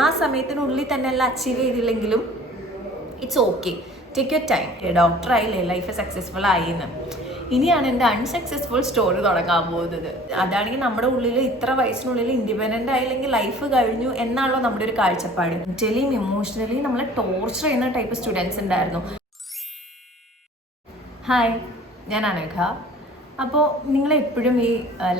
ആ സമയത്തിനുള്ളിൽ തന്നെ എല്ലാം അച്ചീവ് ചെയ്തില്ലെങ്കിലും it's okay, take your time. Doctor ആയില്ലേ, ലൈഫ് സക്സസ്ഫുൾ ആയിന്ന്. ഇനിയാണ് എൻ്റെ അൺസക്സസ്ഫുൾ സ്റ്റോറി തുടങ്ങാൻ പോകുന്നത്. അതാണെങ്കിൽ നമ്മുടെ ഉള്ളിൽ ഇത്ര വയസ്സിനുള്ളിൽ ഇൻഡിപെൻഡൻ്റ് ആയില്ലെങ്കിൽ ലൈഫ് കഴിഞ്ഞു എന്നാണല്ലോ നമ്മുടെ ഒരു കാഴ്ചപ്പാട്. മെൻ്റലിയും ഇമോഷണലിയും നമ്മളെ ടോർച്ചർ ചെയ്യുന്ന ടൈപ്പ് സ്റ്റുഡൻസ് ഉണ്ടായിരുന്നു. ഹായ്, ഞാൻ അനഘ. അപ്പോൾ നിങ്ങളെപ്പോഴും ഈ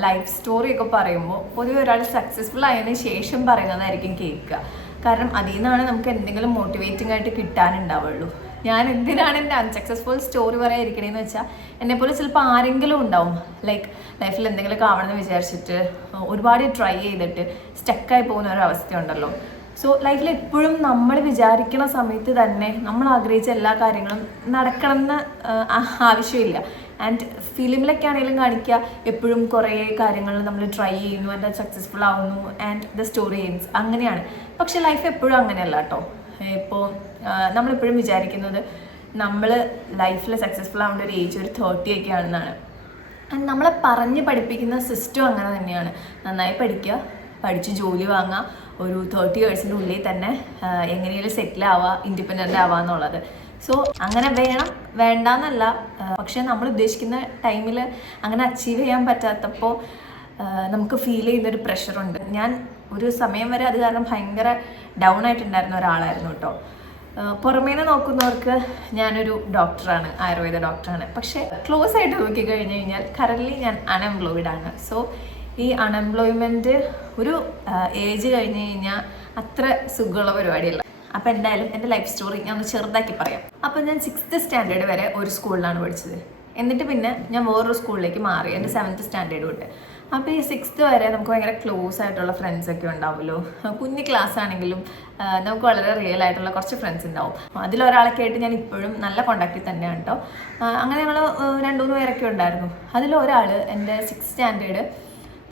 ലൈഫ് സ്റ്റോറിയൊക്കെ പറയുമ്പോൾ പൊതുവെ ഒരാൾ സക്സസ്ഫുൾ ആയതിനു ശേഷം പറയുന്നതായിരിക്കും കേൾക്കുക. കാരണം അതിൽ നിന്നാണ് നമുക്ക് എന്തെങ്കിലും മോട്ടിവേറ്റിംഗ് ആയിട്ട് കിട്ടാനുണ്ടാവുള്ളൂ. ഞാൻ എന്തിനാണ് എൻ്റെ അൺസക്സസ്ഫുൾ സ്റ്റോറി പറയാതിരിക്കണേന്ന് വെച്ചാൽ, എന്നെപ്പോലെ ചിലപ്പോൾ ആരെങ്കിലും ഉണ്ടാവും ലൈക്ക് ലൈഫിൽ എന്തെങ്കിലുമൊക്കെ ആവണമെന്ന് വിചാരിച്ചിട്ട് ഒരുപാട് ട്രൈ ചെയ്തിട്ട് സ്റ്റക്കായി പോകുന്ന ഒരു അവസ്ഥ ഉണ്ടല്ലോ. സോ ലൈഫിൽ എപ്പോഴും നമ്മൾ വിചാരിക്കുന്ന സമയത്ത് തന്നെ നമ്മൾ ആഗ്രഹിച്ച എല്ലാ കാര്യങ്ങളും നടക്കണമെന്ന് ആവശ്യമില്ല. ആൻഡ് ഫിലിമിലൊക്കെ ആണെങ്കിലും കാണിക്കുക എപ്പോഴും കുറേ കാര്യങ്ങൾ നമ്മൾ ട്രൈ ചെയ്യുന്നു, ആൻഡ് അത് സക്സസ്ഫുൾ ആവുന്നു, ആൻഡ് ദ സ്റ്റോറി എൻഡ്സ്, അങ്ങനെയാണ്. പക്ഷെ ലൈഫ് എപ്പോഴും അങ്ങനെയല്ല കേട്ടോ. ഇപ്പോൾ നമ്മളെപ്പോഴും വിചാരിക്കുന്നത് നമ്മൾ ലൈഫിൽ സക്സസ്ഫുൾ ആവേണ്ട ഒരു ഏജ് ഒരു 30 ഒക്കെ ആണെന്നാണ്. ആൻഡ് നമ്മളെ പറഞ്ഞ് പഠിപ്പിക്കുന്ന സിസ്റ്റം അങ്ങനെ തന്നെയാണ്. നന്നായി പഠിക്കുക, പഠിച്ച് ജോലി വാങ്ങുക, ഒരു 30 ഇയേഴ്സിൻ്റെ ഉള്ളിൽ തന്നെ എങ്ങനെയെങ്കിലും സെറ്റിൽ ആവുക, ഇൻഡിപെൻഡൻ്റ് ആവുക എന്നുള്ളത്. സോ അങ്ങനെ വേണം വേണ്ടെന്നല്ല, പക്ഷെ നമ്മൾ ഉദ്ദേശിക്കുന്ന ടൈമിൽ അങ്ങനെ അച്ചീവ് ചെയ്യാൻ പറ്റാത്തപ്പോൾ നമുക്ക് ഫീൽ ചെയ്യുന്നൊരു പ്രഷറുണ്ട്. ഞാൻ ഒരു സമയം വരെ അത് കാരണം ഭയങ്കര ഡൗൺ ആയിട്ടുണ്ടായിരുന്ന ഒരാളായിരുന്നു കേട്ടോ. പുറമേന്ന് നോക്കുന്നവർക്ക് ഞാനൊരു ഡോക്ടറാണ്, ആയുർവേദ ഡോക്ടറാണ്. പക്ഷേ ക്ലോസ് ആയിട്ട് നോക്കി കഴിഞ്ഞ് കഴിഞ്ഞാൽ കറൻ്റ്ലി ഞാൻ അൺഎംപ്ലോയിഡ് ആണ്. സോ ഈ അൺഎംപ്ലോയ്മെൻറ്റ് ഒരു ഏജ് കഴിഞ്ഞ് കഴിഞ്ഞാൽ അത്ര സുഖമുള്ള പരിപാടിയല്ല. അപ്പോൾ എന്തായാലും എൻ്റെ ലൈഫ് സ്റ്റോറി ഞാൻ ഒന്ന് ചെറുതാക്കി പറയാം. അപ്പോൾ ഞാൻ 6th സ്റ്റാൻഡേർഡ് വരെ ഒരു സ്കൂളിലാണ് പഠിച്ചത്. എന്നിട്ട് പിന്നെ ഞാൻ വേറൊരു സ്കൂളിലേക്ക് മാറി, എൻ്റെ 7th സ്റ്റാൻഡേർഡ് തൊട്ട്. അപ്പോൾ ഈ 6th വരെ നമുക്ക് ഭയങ്കര ക്ലോസ് ആയിട്ടുള്ള ഫ്രണ്ട്സൊക്കെ ഉണ്ടാവുമല്ലോ. കുഞ്ഞ് ക്ലാസ് ആണെങ്കിലും നമുക്ക് വളരെ റിയൽ ആയിട്ടുള്ള കുറച്ച് ഫ്രണ്ട്സ് ഉണ്ടാവും. അതിലൊരാളൊക്കെ ആയിട്ട് ഞാൻ ഇപ്പോഴും നല്ല കോണ്ടാക്റ്റിൽ തന്നെയാണ് കേട്ടോ. അങ്ങനെ ഞങ്ങൾ 2-3 പേരൊക്കെ ഉണ്ടായിരുന്നു. അതിലൊരാൾ എൻ്റെ 6th സ്റ്റാൻഡേർഡ്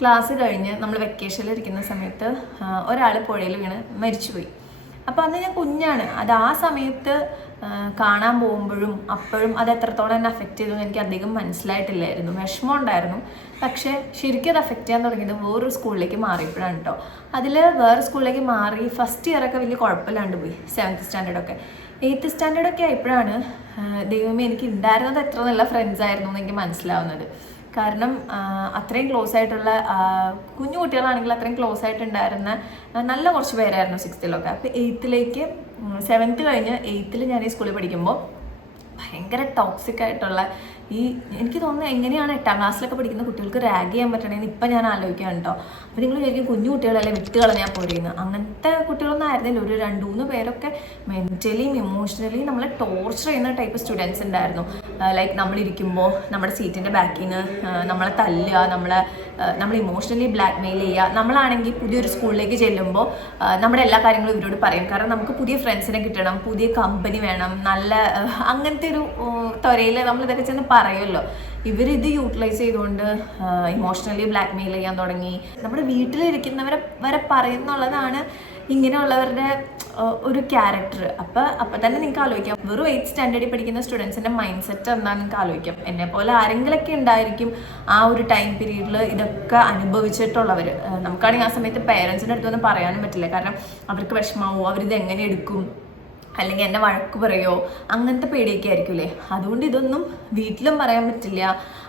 ക്ലാസ് കഴിഞ്ഞ് നമ്മൾ വെക്കേഷനിൽ ഇരിക്കുന്ന സമയത്ത് ഒരാൾ പുഴയിൽ വീണ് മരിച്ചുപോയി. അപ്പോൾ അന്ന് ഞാൻ കുഞ്ഞാണ്. അത് ആ സമയത്ത് കാണാൻ പോകുമ്പോഴും അപ്പോഴും അത് എത്രത്തോളം എന്നെ അഫക്റ്റ് ചെയ്തു എന്ന് എനിക്ക് അധികം മനസ്സിലായിട്ടില്ലായിരുന്നു. വിഷമം ഉണ്ടായിരുന്നു. പക്ഷേ ശരിക്കും അത് അഫക്റ്റ് ചെയ്യാൻ തുടങ്ങിയത് വേറൊരു സ്കൂളിലേക്ക് മാറിയപ്പോഴാണ് കേട്ടോ. അതിൽ വേറെ സ്കൂളിലേക്ക് മാറി ഫസ്റ്റ് ഇയറൊക്കെ വലിയ കുഴപ്പമില്ലാണ്ട് പോയി. 7th സ്റ്റാൻഡേർഡൊക്കെ 8th സ്റ്റാൻഡേർഡൊക്കെ ആയപ്പോഴാണ് ദൈവമേ എനിക്ക് ഉണ്ടായിരുന്നത് എത്ര നല്ല ഫ്രണ്ട്സ് ആയിരുന്നു എന്ന് എനിക്ക് മനസ്സിലാവുന്നത്. കാരണം അത്രയും ക്ലോസ് ആയിട്ടുള്ള കുഞ്ഞു കുട്ടികളാണെങ്കിൽ അത്രയും ക്ലോസ് ആയിട്ടുണ്ടായിരുന്ന നല്ല കുറച്ച് പേരായിരുന്നു 6th. അപ്പോൾ 8th 7th കഴിഞ്ഞ് 8th ഞാൻ ഈ സ്കൂളിൽ പഠിക്കുമ്പോൾ ഭയങ്കര ടോക്സിക് ആയിട്ടുള്ള എനിക്ക് തോന്നുന്നത് എങ്ങനെയാണ് 8ാം ക്ലാസ്സിലൊക്കെ പഠിക്കുന്ന കുട്ടികൾക്ക് റാഗ് ചെയ്യാൻ പറ്റണമെന്ന് ഇപ്പം ഞാൻ ആലോചിക്കുകയാണ് കേട്ടോ. അപ്പോൾ നിങ്ങൾ വിചാരിക്കും കുഞ്ഞു കുട്ടികളല്ലേ വിട്ട് കളഞ്ഞാൽ പോരുന്നത്. അങ്ങനത്തെ കുട്ടികളൊന്നും ആയിരുന്നില്ല. ഒരു 2-3 പേരൊക്കെ മെൻ്റലിയും ഇമോഷണലിയും നമ്മളെ ടോർച്ചർ ചെയ്യുന്ന ടൈപ്പ് സ്റ്റുഡൻസ് ഉണ്ടായിരുന്നു. ലൈക്ക് നമ്മളിരിക്കുമ്പോൾ നമ്മുടെ സീറ്റിൻ്റെ ബാക്കിൽ നിന്ന് നമ്മളെ തല്ലുക, നമ്മൾ ഇമോഷണലി ബ്ലാക്ക് മെയിൽ ചെയ്യുക. നമ്മളാണെങ്കിൽ പുതിയൊരു സ്കൂളിലേക്ക് ചെല്ലുമ്പോൾ നമ്മുടെ എല്ലാ കാര്യങ്ങളും ഇവരോട് പറയും. കാരണം നമുക്ക് പുതിയ ഫ്രണ്ട്സിനെ കിട്ടണം, പുതിയ കമ്പനി വേണം, നല്ല അങ്ങനത്തെ ഒരു ത്വരയിൽ നമ്മളിതൊക്കെ ചെന്ന് പറയുമല്ലോ. ഇവരിത് യൂട്ടിലൈസ് ചെയ്തുകൊണ്ട് ഇമോഷണലി ബ്ലാക്ക് മെയിൽ ചെയ്യാൻ തുടങ്ങി. നമ്മുടെ വീട്ടിലിരിക്കുന്നവരെ വരെ പറയുന്നുള്ളതാണ് ഇങ്ങനെയുള്ളവരുടെ ഒരു ക്യാരക്ടർ. അപ്പം തന്നെ നിങ്ങൾക്ക് ആലോചിക്കാം, വെറും 8th സ്റ്റാൻഡേർഡിൽ പഠിക്കുന്ന സ്റ്റുഡൻസിൻ്റെ മൈൻഡ് സെറ്റ് എന്താണെന്ന് നിങ്ങൾക്ക് ആലോചിക്കാം. എന്നെപ്പോലെ ആരെങ്കിലൊക്കെ ഉണ്ടായിരിക്കും ആ ഒരു ടൈം പീരീഡിൽ ഇതൊക്കെ അനുഭവിച്ചിട്ടുള്ളവർ. നമുക്കാണെങ്കിൽ ആ സമയത്ത് പേരൻസിൻ്റെ അടുത്തൊന്നും പറയാനും പറ്റില്ല. കാരണം അവർക്ക് വിഷമാവോ, അവരിത് എങ്ങനെ എടുക്കും, അല്ലെങ്കിൽ എന്നെ വഴക്ക് പറയോ, അങ്ങനത്തെ പേടിയൊക്കെ ആയിരിക്കില്ലേ. അതുകൊണ്ട് ഇതൊന്നും വീട്ടിലും പറയാൻ പറ്റില്ല.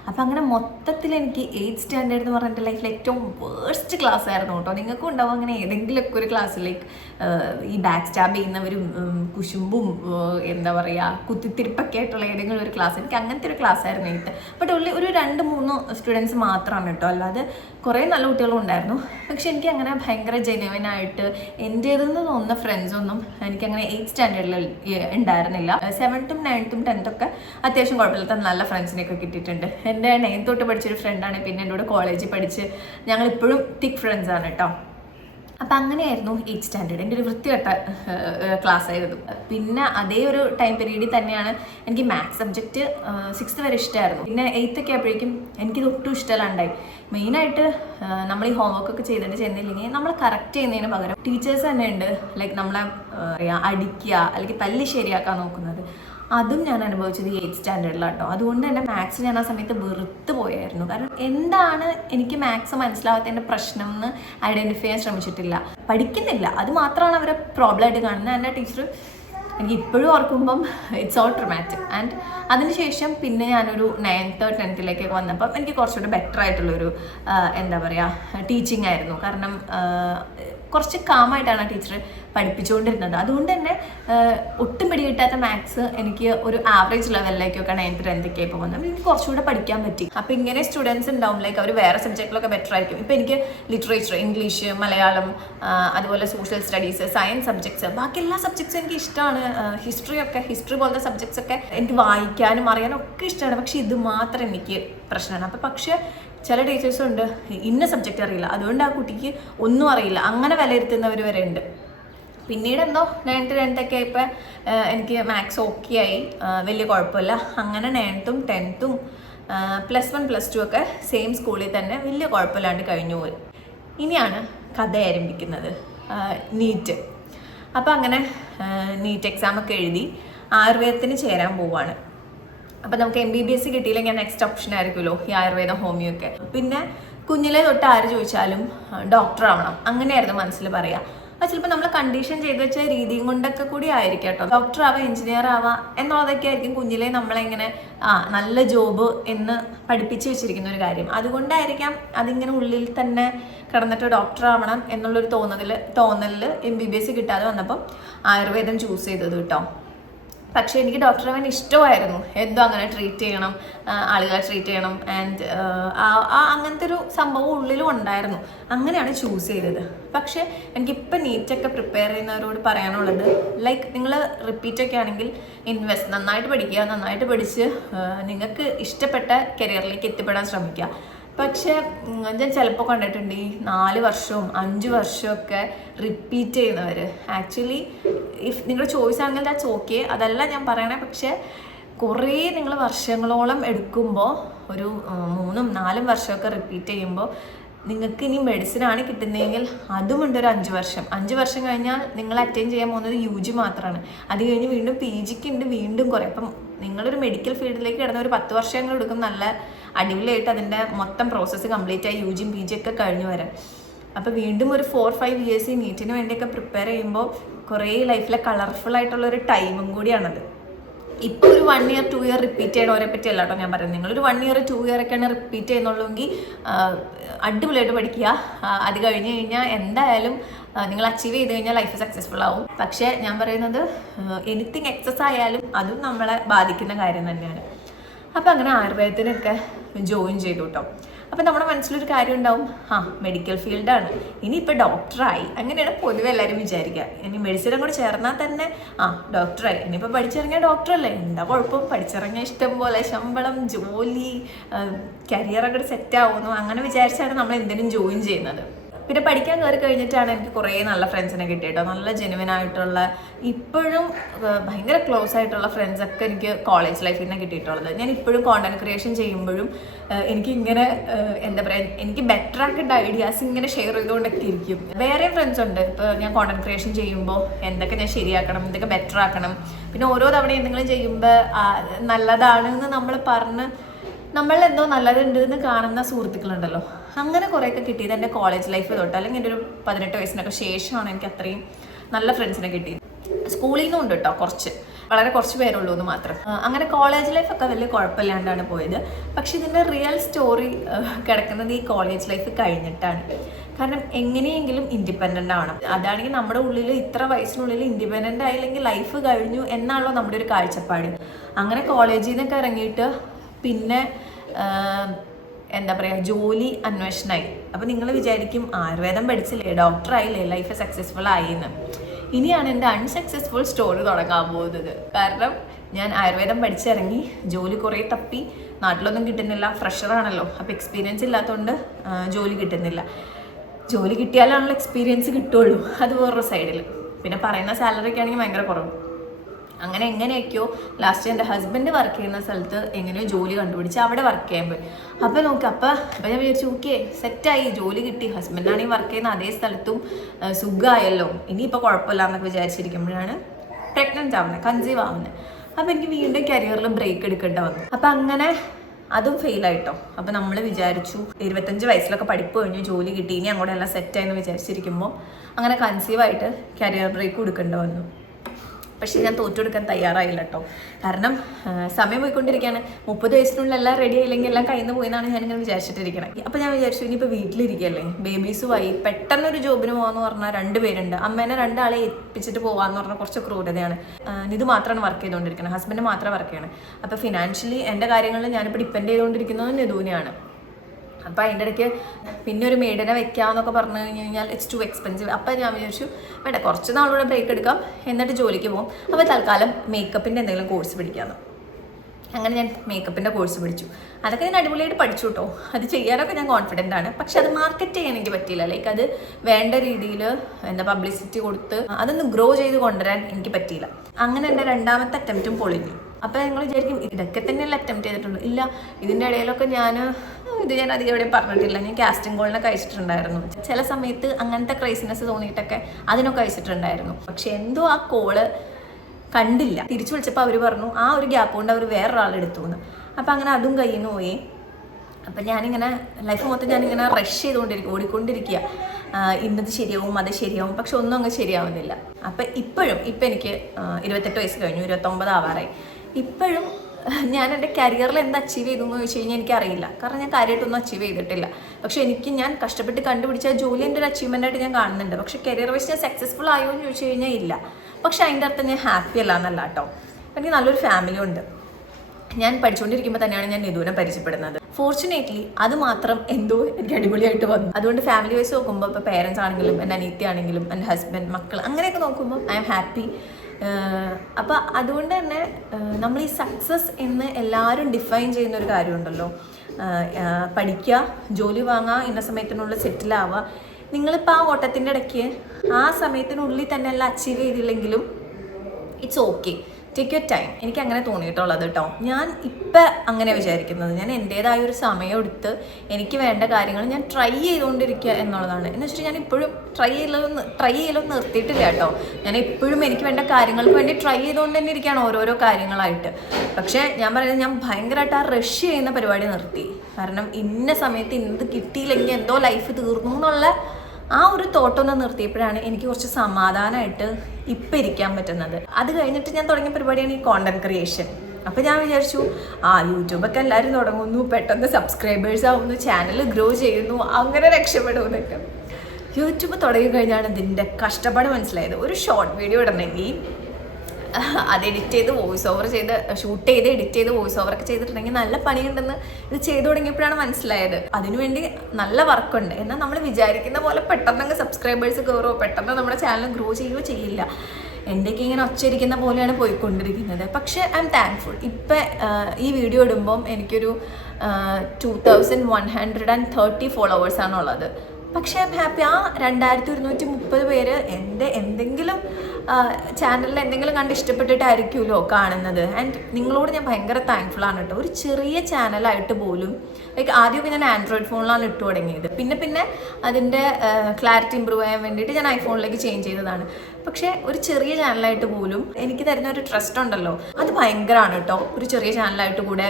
അപ്പം അങ്ങനെ മൊത്തത്തിൽ എനിക്ക് 8th സ്റ്റാൻഡേർഡ് എന്ന് പറഞ്ഞ എൻ്റെ ലൈഫിൽ ഏറ്റവും വേർസ്റ്റ് ക്ലാസ് ആയിരുന്നു കേട്ടോ. നിങ്ങൾക്കും ഉണ്ടാവും അങ്ങനെ ഏതെങ്കിലുമൊക്കെ ഒരു ക്ലാസ്സിലേക്ക് ഈ ബാക്ക് സ്റ്റാബ് ചെയ്യുന്നവരും കുശുമ്പും എന്താ പറയുക കുത്തിത്തിരിപ്പൊക്കെ ആയിട്ടുള്ള ഏതെങ്കിലും ഒരു ക്ലാസ്. എനിക്ക് അങ്ങനത്തെ ഒരു ക്ലാസ് ആയിരുന്നു 8th. ബട്ട് ഉള്ളി ഒരു 2-3 സ്റ്റുഡൻസ് മാത്രമാണ് കേട്ടോ. അല്ലാതെ കുറേ നല്ല കുട്ടികളും ഉണ്ടായിരുന്നു. പക്ഷെ എനിക്ക് അങ്ങനെ ഭയങ്കര ജെന്യുവനായിട്ട് എൻ്റേതെന്ന് തോന്നുന്ന ഫ്രണ്ട്സൊന്നും എനിക്കങ്ങനെ 8th സ്റ്റാൻഡേർഡിൽ ഉണ്ടായിരുന്നില്ല. 7th 9th 10th ഒക്കെ അത്യാവശ്യം കുഴപ്പമില്ലാത്ത നല്ല ഫ്രണ്ട്സിനെയൊക്കെ കിട്ടിയിട്ടുണ്ട്. എൻ്റെ 9th തൊട്ട് പഠിച്ചൊരു ഫ്രണ്ടാണ് പിന്നെ എൻ്റെ കൂടെ കോളേജിൽ പഠിച്ച് ഞങ്ങളിപ്പോഴും തിക്ക് ഫ്രണ്ട്സാണ് കേട്ടോ. അപ്പം അങ്ങനെയായിരുന്നു 8th സ്റ്റാൻഡേർഡ്. എൻ്റെ ഒരു വൃത്തികെട്ട ക്ലാസ് ആയിരുന്നു. പിന്നെ അതേ ഒരു ടൈം പീരീഡിൽ തന്നെയാണ് എനിക്ക് മാത്സ് സബ്ജക്റ്റ് 6th വരെ ഇഷ്ടമായിരുന്നു. പിന്നെ 8th ഒക്കെ ആയപ്പോഴേക്കും എനിക്കിത് ഒട്ടും ഇഷ്ടമല്ലാണ്ടായി. മെയിനായിട്ട് നമ്മൾ ഈ ഹോംവർക്കൊക്കെ ചെയ്തിട്ട് ചെന്നില്ലെങ്കിൽ നമ്മൾ കറക്റ്റ് ചെയ്യുന്നതിന് പകരം ടീച്ചേഴ്സ് തന്നെ ഉണ്ട് ലൈക്ക് നമ്മളെ അടിക്കുക അല്ലെങ്കിൽ തല്ലി ശരിയാക്കാൻ നോക്കുന്നത്. അതും ഞാൻ അനുഭവിച്ചത് 8th സ്റ്റാൻഡേർഡിലാണ് കേട്ടോ. അതുകൊണ്ട് തന്നെ മാത്സ് ഞാൻ ആ സമയത്ത് വെറുത്ത് പോയായിരുന്നു. കാരണം എന്താണ് എനിക്ക് മാത്സ് മനസ്സിലാവാത്തതിൻ്റെ പ്രശ്നം എന്ന് ഐഡൻറ്റിഫൈ ചെയ്യാൻ ശ്രമിച്ചിട്ടില്ല. പഠിക്കുന്നില്ല, അത് മാത്രമാണ് അവരെ പ്രോബ്ലം ആയിട്ട് കാണുന്നത്. എൻ്റെ ടീച്ചർ എനിക്ക് ഇപ്പോഴും ഓർക്കുമ്പം ഇറ്റ്സ് ഓൾ ട്രമാറ്റിക്. ആൻഡ് അതിനുശേഷം പിന്നെ ഞാനൊരു 9th 10th വന്നപ്പം എനിക്ക് കുറച്ചുകൂടി ബെറ്റർ ആയിട്ടുള്ളൊരു എന്താ പറയുക ടീച്ചിങ് ആയിരുന്നു. കാരണം കുറച്ച് കാമായിട്ടാണ് ടീച്ചർ പഠിപ്പിച്ചുകൊണ്ടിരുന്നത്. അതുകൊണ്ട് തന്നെ ഒട്ടും പിടി കിട്ടാത്ത മാത്സ് എനിക്ക് ഒരു ആവറേജ് ലെവലിലേക്കൊക്കെ 9th 10th ഇപ്പോൾ വന്നത് എനിക്ക് കുറച്ചുകൂടെ പഠിക്കാൻ പറ്റി. അപ്പോൾ ഇങ്ങനെ സ്റ്റുഡൻസ് ഉണ്ടാവും, ലൈക്ക് അവർ വേറെ സബ്ജക്റ്റിലൊക്കെ ബെറ്റർ ആയിരിക്കും. ഇപ്പോൾ എനിക്ക് ലിറ്ററേച്ചർ, ഇംഗ്ലീഷ്, മലയാളം, അതുപോലെ സോഷ്യൽ സ്റ്റഡീസ്, സയൻസ് സബ്ജക്ട്സ്, ബാക്കി എല്ലാ സബ്ജക്ട്സും എനിക്ക് ഇഷ്ടമാണ്. ഹിസ്റ്ററി പോലത്തെ സബ്ജക്ട്സ് ഒക്കെ എനിക്ക് വായിക്കാനും അറിയാനും ഒക്കെ ഇഷ്ടമാണ്. പക്ഷെ ഇത് മാത്രം എനിക്ക് പ്രശ്നമാണ്. അപ്പോൾ പക്ഷേ ചില ടീച്ചേഴ്സും ഉണ്ട് ഇന്ന സബ്ജക്റ്റ് അറിയില്ല, അതുകൊണ്ട് ആ കുട്ടിക്ക് ഒന്നും അറിയില്ല, അങ്ങനെ വിലയിരുത്തുന്നവർ വരെ ഉണ്ട്. പിന്നീട് എന്തോ 9th 10th ഇപ്പോൾ എനിക്ക് മാത്സ് ഓക്കെ ആയി, വലിയ കുഴപ്പമില്ല. അങ്ങനെ 9th 10th +1 +2 ഒക്കെ സെയിം സ്കൂളിൽ തന്നെ വലിയ കുഴപ്പമില്ലാണ്ട് കഴിഞ്ഞു പോയി. ഇനിയാണ് കഥ ആരംഭിക്കുന്നത്, നീറ്റ്. അപ്പോൾ അങ്ങനെ നീറ്റ് എക്സാമൊക്കെ എഴുതി ആയുർവേദത്തിന് ചേരാൻ പോവാണ്. അപ്പം നമുക്ക് MBBS കിട്ടിയില്ലെങ്കിൽ നെക്സ്റ്റ് ഓപ്ഷൻ ആയിരിക്കുമല്ലോ ഈ ആയുർവേദം, ഹോമിയോ ഒക്കെ. പിന്നെ കുഞ്ഞിലെ തൊട്ട് ആര് ചോദിച്ചാലും ഡോക്ടർ ആവണം, അങ്ങനെയായിരുന്നു മനസ്സിൽ പറയുക. അത് ചിലപ്പോൾ നമ്മൾ കണ്ടീഷൻ ചെയ്ത് വെച്ച രീതിയും കൊണ്ടൊക്കെ കൂടി ആയിരിക്കും കേട്ടോ. ഡോക്ടർ ആവാം, എഞ്ചിനീയർ ആവാം എന്നുള്ളതൊക്കെ ആയിരിക്കും കുഞ്ഞിലെ നമ്മളിങ്ങനെ നല്ല ജോബ് എന്ന് പഠിപ്പിച്ച് വെച്ചിരിക്കുന്ന ഒരു കാര്യം. അതുകൊണ്ടായിരിക്കാം അതിങ്ങനെ ഉള്ളിൽ തന്നെ കിടന്നിട്ട് ഡോക്ടർ ആവണം എന്നുള്ളൊരു തോന്നലിൽ MBBS കിട്ടാതെ വന്നപ്പം ആയുർവേദം ചൂസ് ചെയ്തത് കേട്ടോ. പക്ഷേ എനിക്ക് ഡോക്ടർ ആവാൻ ഇഷ്ടമായിരുന്നു. എന്തോ അങ്ങനെ ട്രീറ്റ് ചെയ്യണം, ആളുകളെ ട്രീറ്റ് ചെയ്യണം, ആൻഡ് അങ്ങനത്തെ ഒരു സംഭവം ഉള്ളിലും ഉണ്ടായിരുന്നു. അങ്ങനെയാണ് ചൂസ് ചെയ്തത്. പക്ഷേ എനിക്കിപ്പോൾ നീറ്റൊക്കെ പ്രിപ്പയർ ചെയ്യുന്നവരോട് പറയാനുള്ളത്, ലൈക്ക് നിങ്ങൾ റിപ്പീറ്റൊക്കെ ആണെങ്കിൽ നന്നായിട്ട് പഠിക്കുക, നന്നായിട്ട് പഠിച്ച് നിങ്ങൾക്ക് ഇഷ്ടപ്പെട്ട കരിയറിലേക്ക് എത്തിപ്പെടാൻ ശ്രമിക്കുക. പക്ഷേ ഞാൻ ചിലപ്പോൾ കണ്ടിട്ടുണ്ട് ഈ 4 വർഷവും 5 വർഷമൊക്കെ റിപ്പീറ്റ് ചെയ്യുന്നവർ. ആക്ച്വലി ഇഫ് നിങ്ങളുടെ ചോയ്സ് ആണെങ്കിൽ ദാറ്റ്സ് ഓക്കെ, അതല്ല ഞാൻ പറയണേ. പക്ഷേ കുറേ നിങ്ങൾ വർഷങ്ങളോളം എടുക്കുമ്പോൾ, ഒരു 3-4 വർഷമൊക്കെ റിപ്പീറ്റ് ചെയ്യുമ്പോൾ, നിങ്ങൾക്ക് ഇനി മെഡിസിനാണ് കിട്ടുന്നതെങ്കിൽ അതുമുണ്ട് ഒരു 5 വർഷം. 5 വർഷം കഴിഞ്ഞാൽ നിങ്ങൾ അറ്റൈൻ ചെയ്യാൻ പോകുന്നത് UG മാത്രമാണ്. അത് കഴിഞ്ഞ് വീണ്ടും PGക്ക് ഉണ്ട്, വീണ്ടും കുറേ. അപ്പം നിങ്ങളൊരു മെഡിക്കൽ ഫീൽഡിലേക്ക് കിടന്ന ഒരു 10 വർഷങ്ങൾ എടുക്കും നല്ല അടിപൊളിയായിട്ട് അതിൻ്റെ മൊത്തം പ്രോസസ്സ് കംപ്ലീറ്റ് ആയി UG PG ഒക്കെ കഴിഞ്ഞു വരാൻ. അപ്പോൾ വീണ്ടും ഒരു 4-5 years ഈ നീറ്റിന് വേണ്ടിയൊക്കെ പ്രിപ്പയർ ചെയ്യുമ്പോൾ കുറേ ലൈഫിലെ കളർഫുൾ ആയിട്ടുള്ളൊരു ടൈമും കൂടിയാണത്. ഇപ്പോൾ ഒരു 1 year 2 year റിപ്പീറ്റ് ചെയ്യണവരെ പറ്റിയല്ല കേട്ടോ ഞാൻ പറയുന്നത്. നിങ്ങളൊരു 1 year 2 year ഒക്കെയാണ് റിപ്പീറ്റ് ചെയ്യുന്നുള്ളൂവെങ്കിൽ അടിപൊളിയായിട്ട് പഠിക്കുക. അത് കഴിഞ്ഞ് കഴിഞ്ഞാൽ എന്തായാലും നിങ്ങൾ അച്ചീവ് ചെയ്ത് കഴിഞ്ഞാൽ ലൈഫ് സക്സസ്ഫുൾ ആവും. പക്ഷേ ഞാൻ പറയുന്നത് എനിത്തിങ് എക്സസ് ആയാലും അതും നമ്മളെ ബാധിക്കുന്ന കാര്യം തന്നെയാണ്. അപ്പോൾ അങ്ങനെ ആയുർവേദത്തിനൊക്കെ ജോയിൻ ചെയ്തു കേട്ടോ. അപ്പം നമ്മുടെ മനസ്സിലൊരു കാര്യം ഉണ്ടാവും, മെഡിക്കൽ ഫീൽഡാണ്, ഇനിയിപ്പോൾ ഡോക്ടറായി, അങ്ങനെയാണ് പൊതുവെ എല്ലാവരും വിചാരിക്കുക. ഇനി മെഡിസിനും കൂടെ ചേർന്നാൽ തന്നെ ഡോക്ടറായി, ഇനിയിപ്പോൾ പഠിച്ചിറങ്ങിയ ഡോക്ടറല്ലേ, എന്താ കുഴപ്പം, പഠിച്ചിറങ്ങിയ ഇഷ്ടം പോലെ ശമ്പളം, ജോലി, കരിയറൊക്കെ സെറ്റ് ആവുന്നു, അങ്ങനെ വിചാരിച്ചാണ് നമ്മൾ എന്തിനും ജോയിൻ ചെയ്യുന്നത്. പിന്നെ പഠിക്കാൻ കയറി കഴിഞ്ഞിട്ടാണ് എനിക്ക് കുറേ നല്ല ഫ്രണ്ട്സിനെ കിട്ടിയിട്ടോ. നല്ല ജെനുവിൻ ആയിട്ടുള്ള, ഇപ്പോഴും ഭയങ്കര ക്ലോസ് ആയിട്ടുള്ള ഫ്രണ്ട്സൊക്കെ എനിക്ക് കോളേജ് ലൈഫിൽ നിന്ന് കിട്ടിയിട്ടുള്ളത്. ഞാൻ ഇപ്പോഴും കോണ്ടന്റ് ക്രിയേഷൻ ചെയ്യുമ്പോഴും എനിക്കിങ്ങനെ എന്താ പറയുക, എനിക്ക് ബെറ്റർ ആക്കേണ്ട ഐഡിയാസ് ഇങ്ങനെ ഷെയർ ചെയ്തുകൊണ്ടൊക്കെ ഇരിക്കും. വേറെയും ഫ്രണ്ട്സ് ഉണ്ട്. ഇപ്പോൾ ഞാൻ കോണ്ടന്റ് ക്രിയേഷൻ ചെയ്യുമ്പോൾ എന്തൊക്കെ ഞാൻ ശരിയാക്കണം, എന്തൊക്കെ ബെറ്റർ ആക്കണം, പിന്നെ ഓരോ തവണ എന്തെങ്കിലും ചെയ്യുമ്പോൾ നല്ലതാണെന്ന് നമ്മൾ പറഞ്ഞ് നമ്മളെന്തോ നല്ലതുണ്ട് എന്ന് കാണുന്ന സുഹൃത്തുക്കളുണ്ടല്ലോ, അങ്ങനെ കുറേയൊക്കെ കിട്ടിയത് എൻ്റെ കോളേജ് ലൈഫ് തൊട്ട്, അല്ലെങ്കിൽ എൻ്റെ ഒരു 18 വയസ്സിനൊക്കെ ശേഷമാണ് എനിക്ക് അത്രയും നല്ല ഫ്രണ്ട്സിനെ കിട്ടിയത്. സ്കൂളിൽ നിന്നും ഉണ്ട് കേട്ടോ, വളരെ കുറച്ച് പേരുള്ളൂ എന്ന് മാത്രം. അങ്ങനെ കോളേജ് ലൈഫൊക്കെ വലിയ കുഴപ്പമില്ലാണ്ടാണ് പോയത്. പക്ഷെ ഇതിൻ്റെ റിയൽ സ്റ്റോറി കിടക്കുന്നത് ഈ കോളേജ് ലൈഫ് കഴിഞ്ഞിട്ടാണ്. കാരണം എങ്ങനെയെങ്കിലും ഇൻഡിപെൻഡൻ്റ് ആവണം. അതാണെങ്കിൽ നമ്മുടെ ഉള്ളിൽ ഇത്ര വയസ്സിനുള്ളിൽ ഇൻഡിപെൻഡൻ്റ് ആയില്ലെങ്കിൽ ലൈഫ് കഴിഞ്ഞു എന്നാണല്ലോ നമ്മുടെ ഒരു കാഴ്ചപ്പാട്. അങ്ങനെ കോളേജിൽ നിന്നൊക്കെ ഇറങ്ങിയിട്ട് പിന്നെ എന്താ പറയുക, ജോലി അന്വേഷണമായി. അപ്പോൾ നിങ്ങൾ വിചാരിക്കും ആയുർവേദം പഠിച്ചില്ലേ, ഡോക്ടറായില്ലേ, ലൈഫ് സക്സസ്ഫുൾ ആയിന്ന്. ഇനിയാണ് എൻ്റെ അൺസക്സസ്ഫുൾ സ്റ്റോറി തുടങ്ങാൻ പോകുന്നത്. കാരണം ഞാൻ ആയുർവേദം പഠിച്ചിറങ്ങി, ജോലി കുറേ തപ്പി, നാട്ടിലൊന്നും കിട്ടുന്നില്ല, ഫ്രഷറാണല്ലോ, അപ്പോൾ എക്സ്പീരിയൻസ് ഇല്ലാത്തതുകൊണ്ട് ജോലി കിട്ടുന്നില്ല. ജോലി കിട്ടിയാലാണല്ലോ എക്സ്പീരിയൻസ് കിട്ടുള്ളൂ, അത് വേറൊരു സൈഡിൽ. പിന്നെ പറയുന്ന സാലറിക്ക് ആണെങ്കിൽ ഭയങ്കര കുറവ്. അങ്ങനെ എങ്ങനെയൊക്കെയോ ലാസ്റ്റ് എൻ്റെ ഹസ്ബൻഡ് വർക്ക് ചെയ്യുന്ന സ്ഥലത്ത് എങ്ങനെയോ ജോലി കണ്ടുപിടിച്ച് അവിടെ വർക്ക് ചെയ്യാൻ പോയി. അപ്പോൾ നോക്കി, അപ്പോൾ ഞാൻ വിചാരിച്ചു ഓക്കെ സെറ്റായി, ജോലി കിട്ടി, ഹസ്ബൻഡാണെങ്കിൽ വർക്ക് ചെയ്യുന്ന അതേ സ്ഥലത്തും സുഖമായല്ലോ, ഇനിയിപ്പോൾ കുഴപ്പമില്ല എന്നൊക്കെ വിചാരിച്ചിരിക്കുമ്പോഴാണ് പ്രഗ്നൻ്റ് ആവുന്നത്, കൺസീവ് ആവുന്നത്. അപ്പോൾ എനിക്ക് വീണ്ടും കരിയറിൽ ബ്രേക്ക് എടുക്കേണ്ടി വന്നു. അപ്പം അങ്ങനെ അതും ഫെയിലായിട്ടോ. അപ്പം നമ്മൾ വിചാരിച്ചു 25 വയസ്സിലൊക്കെ പഠിപ്പ് കഴിഞ്ഞു, ജോലി കിട്ടി, ഇനി അങ്ങോട്ട് എല്ലാം സെറ്റായെന്ന് വിചാരിച്ചിരിക്കുമ്പോൾ അങ്ങനെ കൺസീവായിട്ട് കരിയർ ബ്രേക്ക് കൊടുക്കേണ്ടി വന്നു. പക്ഷേ ഞാൻ തോറ്റെടുക്കാൻ തയ്യാറായില്ല കേട്ടോ. കാരണം സമയം പോയിക്കൊണ്ടിരിക്കുകയാണ്. 30 വയസ്സിനുള്ളിൽ എല്ലാം റെഡി ആയില്ലെങ്കിൽ എല്ലാം കയ്യിൽ നിന്ന് പോയെന്നാണ് ഞാനിങ്ങനെ വിചാരിച്ചിട്ടിരിക്കണം. അപ്പോൾ ഞാൻ വിചാരിച്ചു ഇനിയിപ്പോൾ വീട്ടിലിരിക്കുകയല്ലേ, ബേബീസുമായി പെട്ടെന്നൊരു ജോബിന് പോകാമെന്ന് പറഞ്ഞാൽ 2 പേരുണ്ട്, അമ്മേനെ 2 ആളെ ഏൽപ്പിച്ചിട്ട് പോകാമെന്ന് പറഞ്ഞാൽ കുറച്ച് ക്രൂരതയാണ്. ഇത് മാത്രമാണ് വർക്ക് ചെയ്തുകൊണ്ടിരിക്കുന്നത്, ഹസ്ബൻഡ് മാത്രമേ വർക്ക് ചെയ്യണം. അപ്പോൾ ഫിനാൻഷ്യലി എൻ്റെ കാര്യങ്ങളിൽ ഞാനിപ്പോൾ ഡിപ്പെൻഡ് ചെയ്തുകൊണ്ടിരിക്കുന്നത് നിധുവിനെയാണ്. അപ്പോൾ അതിൻ്റെ ഇടയ്ക്ക് പിന്നെ ഒരു മെയ്ഡിനെ വെക്കാമെന്നൊക്കെ പറഞ്ഞു കഴിഞ്ഞാൽ ഇറ്റ്സ് ടു എക്സ്പെൻസീവ്. അപ്പോൾ ഞാൻ വിചാരിച്ചു വേണ്ട, കുറച്ച് നാളുകൂടെ ബ്രേക്ക് എടുക്കാം, എന്നിട്ട് ജോലിക്ക് പോകും. അപ്പോൾ തൽക്കാലം മേക്കപ്പിൻ്റെ എന്തെങ്കിലും കോഴ്സ് പിടിക്കാമെന്ന്. അങ്ങനെ ഞാൻ മേക്കപ്പിൻ്റെ കോഴ്സ് പഠിച്ചു. അതൊക്കെ ഞാൻ അടിപൊളിയായിട്ട് പഠിച്ചു കേട്ടോ. അത് ചെയ്യാനൊക്കെ ഞാൻ കോൺഫിഡൻ്റ് ആണ്. പക്ഷെ അത് മാർക്കറ്റ് ചെയ്യാൻ എനിക്ക് പറ്റിയില്ല. ലൈക്ക് അത് വേണ്ട രീതിയിൽ പബ്ലിസിറ്റി കൊടുത്ത് അതൊന്ന് ഗ്രോ ചെയ്ത് കൊണ്ടുവരാൻ എനിക്ക് പറ്റിയില്ല. അങ്ങനെ എൻ്റെ 2ാമത്തെ അറ്റംപ്റ്റും പൊളിഞ്ഞു. അപ്പോൾ നിങ്ങൾ വിചാരിക്കും ഇതൊക്കെ തന്നെയല്ല അറ്റംപ്റ്റ് ചെയ്തിട്ടുള്ളൂ. ഇല്ല, ഇതിൻ്റെ ഇടയിലൊക്കെ ഞാൻ അധികം എവിടെയും പറഞ്ഞിട്ടില്ല. ഞാൻ കാസ്റ്റിംഗ് കോളിനൊക്കെ അയച്ചിട്ടുണ്ടായിരുന്നു. ചില സമയത്ത് അങ്ങനത്തെ ക്രൈസിനെസ് തോന്നിയിട്ടൊക്കെ അതിനൊക്കെ അയച്ചിട്ടുണ്ടായിരുന്നു. പക്ഷെ എന്തോ ആ കോള് കണ്ടില്ല. തിരിച്ചു വിളിച്ചപ്പോൾ അവർ പറഞ്ഞു ആ ഒരു ഗ്യാപ്പ് കൊണ്ട് അവർ വേറൊരാളെടുത്തു എന്ന്. അപ്പോൾ അങ്ങനെ അതും കയ്യിൽ നിന്ന് പോയി. അപ്പം ഞാനിങ്ങനെ ലൈഫ് മൊത്തം ഞാനിങ്ങനെ റഷ് ചെയ്തുകൊണ്ടിരിക്കുക, ഓടിക്കൊണ്ടിരിക്കുക. ഇന്നത് ശരിയാവും, അത് ശരിയാവും, പക്ഷെ ഒന്നും അങ്ങ് ശരിയാവുന്നില്ല. അപ്പം ഇപ്പം എനിക്ക് 28 വയസ്സ് കഴിഞ്ഞു, 29 ആവാറായി. ഇപ്പോഴും ഞാൻ എൻ്റെ കരിയറിൽ എന്ത് അച്ചീവ് ചെയ്തു എന്ന് ചോദിച്ചു കഴിഞ്ഞാൽ എനിക്കറിയില്ല. കാരണം ഞാൻ കാര്യമായിട്ടൊന്നും അച്ചീവ് ചെയ്തിട്ടില്ല. പക്ഷെ ഞാൻ കഷ്ടപ്പെട്ട് കണ്ടുപിടിച്ച ജോലി എൻ്റെ ഒരു അച്ചീവ്മെൻ്റായിട്ട് ഞാൻ കാണുന്നുണ്ട്. പക്ഷെ കരിയർ വൈസ് ഞാൻ സക്സസ്ഫുൾ ആയോ എന്ന് ചോദിച്ചു കഴിഞ്ഞാൽ ഇല്ല. പക്ഷെ അതിൻ്റെ അർത്ഥം ഞാൻ ഹാപ്പി അല്ല എന്നല്ല കേട്ടോ. എനിക്ക് നല്ലൊരു ഫാമിലി ഉണ്ട്. ഞാൻ പഠിച്ചുകൊണ്ടിരിക്കുമ്പോൾ തന്നെയാണ് ഞാൻ നിധുവിനെ പരിചയപ്പെടുന്നത്. ഫോർച്ചുനേറ്റ്ലി അത് മാത്രം എന്തോ എനിക്ക് അടിപൊളിയായിട്ട് വന്നു. അതുകൊണ്ട് ഫാമിലി വൈസ് നോക്കുമ്പോൾ ഇപ്പോൾ പേരൻസ് ആണെങ്കിലും എൻ്റെ അനിയത്തി ആണെങ്കിലും എൻ്റെ ഹസ്ബൻഡ്, മക്കൾ, അങ്ങനെയൊക്കെ നോക്കുമ്പോൾ ഐ ആം ഹാപ്പി. അപ്പോൾ അതുകൊണ്ട് തന്നെ നമ്മൾ ഈ സക്സസ് എന്ന് എല്ലാവരും ഡിഫൈൻ ചെയ്യുന്നൊരു കാര്യമുണ്ടല്ലോ, പഠിക്കുക, ജോലി വാങ്ങുക, ഇന്ന സമയത്തിനുള്ളിൽ സെറ്റിലാവുക. നിങ്ങളിപ്പോൾ ആ ഓട്ടത്തിൻ്റെ ഇടയ്ക്ക് ആ സമയത്തിനുള്ളിൽ തന്നെ എല്ലാം അച്ചീവ് ചെയ്തില്ലെങ്കിലും it's okay, take your time. എനിക്ക് അങ്ങനെ തോന്നിയിട്ടുള്ളത് കേട്ടോ. ഞാൻ ഇപ്പം അങ്ങനെ വിചാരിക്കുന്നത്, ഞാൻ എൻ്റേതായൊരു സമയം എടുത്ത് എനിക്ക് വേണ്ട കാര്യങ്ങൾ ഞാൻ ട്രൈ ചെയ്തുകൊണ്ടിരിക്കുക എന്നുള്ളതാണ്. എന്ന് വെച്ചിട്ട് ഞാൻ ഇപ്പോഴും ട്രൈ ചെയ്യലൊന്നും നിർത്തിയിട്ടില്ല കേട്ടോ. ഞാൻ എപ്പോഴും എനിക്ക് വേണ്ട കാര്യങ്ങൾക്ക് വേണ്ടി ട്രൈ ചെയ്തുകൊണ്ട് തന്നെ ഇരിക്കുകയാണ് ഓരോരോ കാര്യങ്ങളായിട്ട്. പക്ഷേ ഞാൻ പറയുന്നത് ഞാൻ ഭയങ്കരമായിട്ട് ആ റഷ് ചെയ്യുന്ന പരിപാടി നിർത്തി. കാരണം ഇന്ന സമയത്ത് ഇന്നത് കിട്ടിയില്ലെങ്കിൽ എന്തോ ലൈഫ് തീർന്നു എന്നുള്ള ആ ഒരു തോട്ടൊന്ന് നിർത്തിയപ്പോഴാണ് എനിക്ക് കുറച്ച് സമാധാനമായിട്ട് ഇപ്പം ഇരിക്കാൻ പറ്റുന്നത്. അത് കഴിഞ്ഞിട്ട് ഞാൻ തുടങ്ങിയ പരിപാടിയാണ് ഈ കോണ്ടന്റ് ക്രിയേഷൻ. അപ്പോൾ ഞാൻ വിചാരിച്ചു യൂട്യൂബൊക്കെ എല്ലാവരും തുടങ്ങുന്നു, പെട്ടെന്ന് സബ്സ്ക്രൈബേഴ്സ് ആവുന്നു, ചാനൽ ഗ്രോ ചെയ്യുന്നു, അങ്ങനെ രക്ഷപ്പെടുമെന്നൊക്കെ. യൂട്യൂബ് തുടങ്ങി കഴിഞ്ഞാണ് ഇതിൻ്റെ കഷ്ടപ്പാട് മനസ്സിലായത്. ഒരു ഷോർട്ട് വീഡിയോ ഇടണമെങ്കിൽ അത് എഡിറ്റ് ചെയ്ത് വോയിസ് ഓവർ ചെയ്ത് ഷൂട്ട് ചെയ്ത് എഡിറ്റ് ചെയ്ത് വോയിസ് ഓവറൊക്കെ ചെയ്തിട്ടുണ്ടെങ്കിൽ നല്ല പണിയുണ്ടെന്ന് ഇത് ചെയ്തു തുടങ്ങിയപ്പോഴാണ് മനസ്സിലായത്. അതിനുവേണ്ടി നല്ല വർക്കുണ്ട്. എന്നാൽ നമ്മൾ വിചാരിക്കുന്ന പോലെ പെട്ടെന്ന് സബ്സ്ക്രൈബേഴ്സ് കയറുമോ, പെട്ടെന്ന് നമ്മുടെ ചാനൽ ഗ്രോ ചെയ്യുകയോ ചെയ്യില്ല. എൻ്റെയൊക്കെ ഇങ്ങനെ ഒച്ചരിക്കുന്ന പോലെയാണ് പോയിക്കൊണ്ടിരിക്കുന്നത്. പക്ഷേ ഐ എം താങ്ക്ഫുൾ. ഇപ്പം ഈ വീഡിയോ ഇടുമ്പം എനിക്കൊരു 2130 ഫോളോവേഴ്സാണുള്ളത്. പക്ഷേ ഐ എം ഹാപ്പി. ആ 2130 പേര് എൻ്റെ എന്തെങ്കിലും ചാനലിൽ എന്തെങ്കിലും കണ്ട് ഇഷ്ടപ്പെട്ടിട്ടായിരിക്കുമല്ലോ കാണുന്നത്. ആൻഡ് നിങ്ങളോട് ഞാൻ ഭയങ്കര താങ്ക്ഫുൾ ആണ് കേട്ടോ. ഒരു ചെറിയ ചാനലായിട്ട് പോലും, ലൈക്ക് ആദ്യമൊക്കെ ഞാൻ ആൻഡ്രോയിഡ് ഫോണിലാണ് ഇട്ട് തുടങ്ങിയത്. പിന്നെ അതിൻ്റെ ക്ലാരിറ്റി ഇമ്പ്രൂവ് ചെയ്യാൻ വേണ്ടിയിട്ട് ഞാൻ ഐഫോണിലേക്ക് ചേഞ്ച് ചെയ്തതാണ്. പക്ഷേ ഒരു ചെറിയ ചാനലായിട്ട് പോലും എനിക്ക് തരുന്ന ഒരു ട്രസ്റ്റ് ഉണ്ടല്ലോ, അത് ഭയങ്കരമാണ് കേട്ടോ. ഒരു ചെറിയ ചാനലായിട്ട് കൂടെ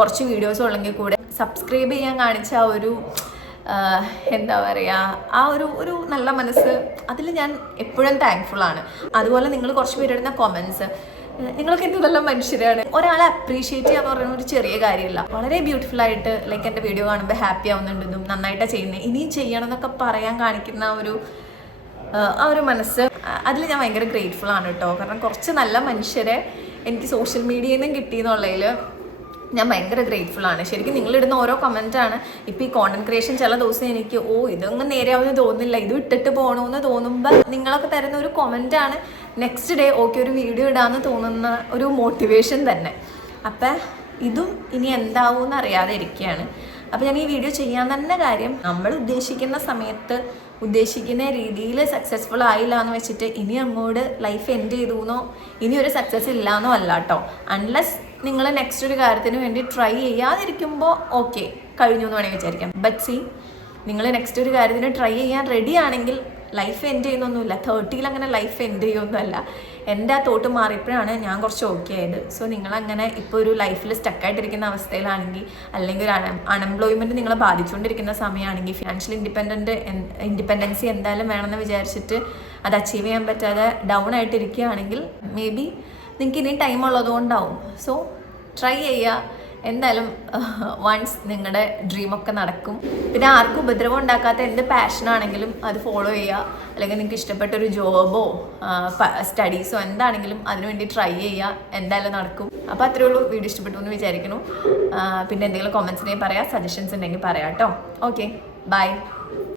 കുറച്ച് വീഡിയോസ് ഉള്ളെങ്കിൽ കൂടെ സബ്സ്ക്രൈബ് ചെയ്യാൻ കാണിച്ച ആ ഒരു എന്താ പറയുക, ആ ഒരു നല്ല മനസ്സ്, അതിൽ ഞാൻ എപ്പോഴും താങ്ക്ഫുൾ ആണ്. അതുപോലെ നിങ്ങൾ കുറച്ച് പേരിടുന്ന കൊമൻസ്, നിങ്ങളൊക്കെ എന്ത് നല്ല മനുഷ്യരാണ്. ഒരാളെ അപ്രീഷിയേറ്റ് ചെയ്യാന്ന് പറയുന്ന ഒരു ചെറിയ കാര്യമില്ല. വളരെ ബ്യൂട്ടിഫുൾ ആയിട്ട് ലൈക്ക് എൻ്റെ വീഡിയോ കാണുമ്പോൾ ഹാപ്പി ആവുന്നുണ്ടെന്നും നന്നായിട്ടാണ് ചെയ്യുന്നത്, ഇനിയും ചെയ്യണം എന്നൊക്കെ പറയാൻ കാണിക്കുന്ന ആ ഒരു മനസ്സ്, അതിൽ ഞാൻ ഭയങ്കര ഗ്രേറ്റ്ഫുൾ ആണ് കേട്ടോ. കാരണം കുറച്ച് നല്ല മനുഷ്യരെ എനിക്ക് സോഷ്യൽ മീഡിയയിൽ നിന്നും കിട്ടിയെന്നുള്ളതിൽ ഞാൻ ഭയങ്കര ഗ്രേറ്റ്ഫുൾ ആണ്. ശരിക്കും നിങ്ങളിടുന്ന ഓരോ കമൻറ്റാണ്. ഇപ്പോൾ ഈ കോണ്ടന്റ് ക്രിയേഷൻ ചില ദിവസം എനിക്ക് ഇതൊന്നും നേരെയാവുമെന്ന് തോന്നുന്നില്ല, ഇത് ഇട്ടിട്ട് പോകണമെന്ന് തോന്നുമ്പോൾ നിങ്ങളൊക്കെ തരുന്ന ഒരു കമൻറ്റാണ് നെക്സ്റ്റ് ഡേ ഓക്കെ ഒരു വീഡിയോ ഇടാമെന്ന് തോന്നുന്ന ഒരു മോട്ടിവേഷൻ തന്നെ. അപ്പം ഇതും ഇനി എന്താവുമെന്ന് അറിയാതെ ഇരിക്കുകയാണ്. അപ്പോൾ ഞാൻ ഈ വീഡിയോ ചെയ്യാൻ തന്നെ കാര്യം, നമ്മൾ ഉദ്ദേശിക്കുന്ന സമയത്ത് ഉദ്ദേശിക്കുന്ന രീതിയിൽ സക്സസ്ഫുൾ ആയില്ല എന്ന് വെച്ചിട്ട് ഇനി അങ്ങോട്ട് ലൈഫ് എൻഡ് ചെയ്തുവെന്നോ ഇനി ഒരു സക്സസ് ഇല്ലയെന്നോ അല്ല കേട്ടോ. അൺലെസ് നിങ്ങൾ നെക്സ്റ്റ് ഒരു കാര്യത്തിന് വേണ്ടി ട്രൈ ചെയ്യാതിരിക്കുമ്പോൾ ഓക്കെ കഴിഞ്ഞു എന്ന് വേണമെങ്കിൽ വിചാരിക്കാം. ബട്ട് സി, നിങ്ങൾ നെക്സ്റ്റ് ഒരു കാര്യത്തിന് ട്രൈ ചെയ്യാൻ റെഡി ആണെങ്കിൽ ലൈഫ് എൻഡ് ചെയ്യുന്നൊന്നുമില്ല, 30 അങ്ങനെ ലൈഫ് എൻഡ് ചെയ്യുമൊന്നുമല്ല. എൻ്റെ ആ തോട്ട് മാറിയപ്പോഴാണ് ഞാൻ കുറച്ച് ഓക്കെ ആയത്. സോ നിങ്ങളങ്ങനെ ഇപ്പോൾ ഒരു ലൈഫിൽ സ്റ്റക്കായിട്ടിരിക്കുന്ന അവസ്ഥയിലാണെങ്കിൽ, അല്ലെങ്കിൽ ഒരു അൺഎംപ്ലോയ്മെൻറ്റ് നിങ്ങളെ ബാധിച്ചുകൊണ്ടിരിക്കുന്ന സമയമാണെങ്കിൽ, ഫിനാൻഷ്യൽ ഇൻഡിപെൻഡൻസി എന്തായാലും വേണമെന്ന് വിചാരിച്ചിട്ട് അത് അച്ചീവ് ചെയ്യാൻ പറ്റാതെ ഡൗൺ ആയിട്ടിരിക്കുകയാണെങ്കിൽ മേ ബി നിങ്ങൾക്ക് ഇനിയും ടൈം ഉള്ളതുകൊണ്ടാവും. സോ ട്രൈ ചെയ്യുക, എന്തായാലും വൺസ് നിങ്ങളുടെ ഡ്രീമൊക്കെ നടക്കും. പിന്നെ ആർക്കും ഉപദ്രവം ഉണ്ടാക്കാത്ത എന്ത് പാഷനാണെങ്കിലും അത് ഫോളോ ചെയ്യുക, അല്ലെങ്കിൽ നിങ്ങൾക്ക് ഇഷ്ടപ്പെട്ടൊരു ജോബോ സ്റ്റഡീസോ എന്താണെങ്കിലും അതിനുവേണ്ടി ട്രൈ ചെയ്യുക, എന്തായാലും നടക്കും. അപ്പോൾ അത്രയേ ഉള്ളൂ. വീഡിയോ ഇഷ്ടപ്പെട്ടു എന്ന് വിചാരിക്കുന്നു. പിന്നെ എന്തെങ്കിലും കമൻസിനെ പറയാം, സജഷൻസ് ഉണ്ടെങ്കിൽ പറയാം കേട്ടോ. Okay, by.